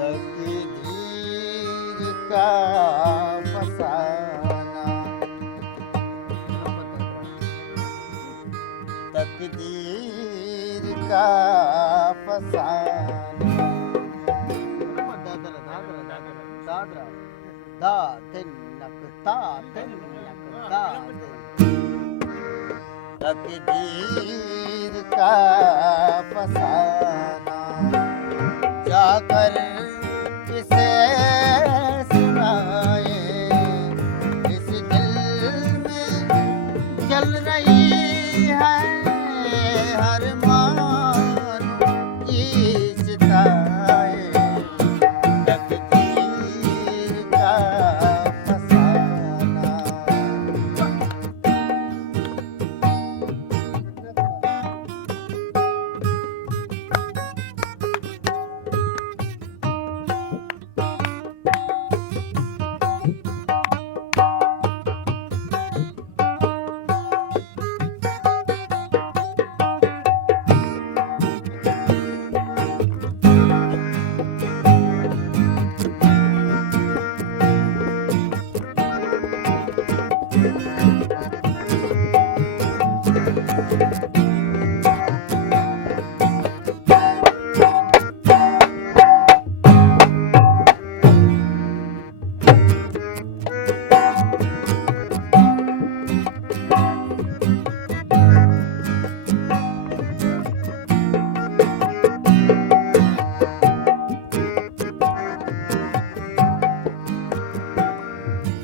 तकदीर का फसाना, तकदीर का फसाना। दादरा दा तिनक ता तिनक दा तकदीर का फसाना, जाकर किसे सुनाए, इस दिल में जल रही है हर मान की सिताए, तकदीर का फसाना।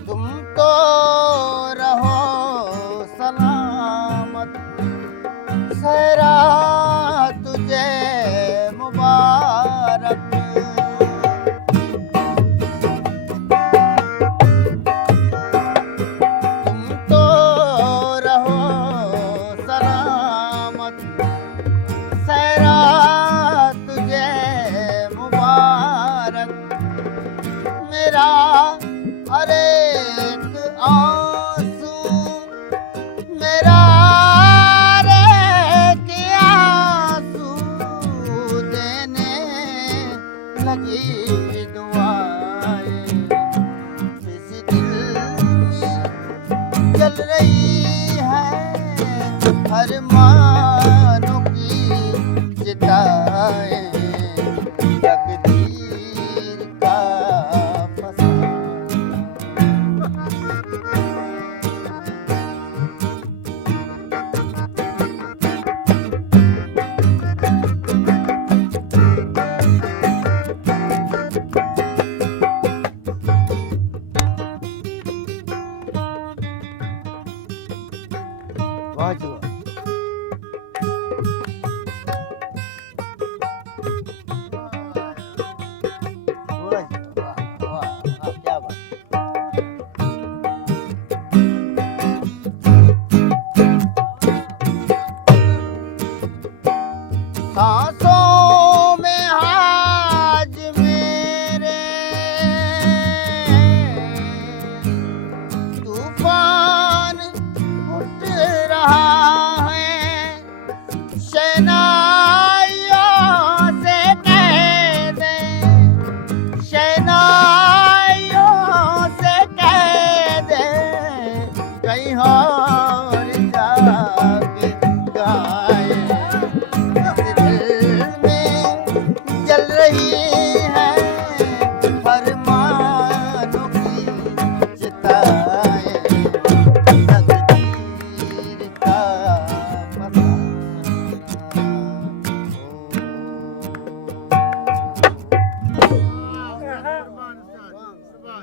तुम तो रहो सलामत, सहरा तुझे मुबारक। तुम तो रहो सलामत, सहरा तुझे मुबारक। मेरा हर एक आंसू, मेरा हर एक आंसू देने लगी दुआएं, इस दिल में जल रही है हर माँ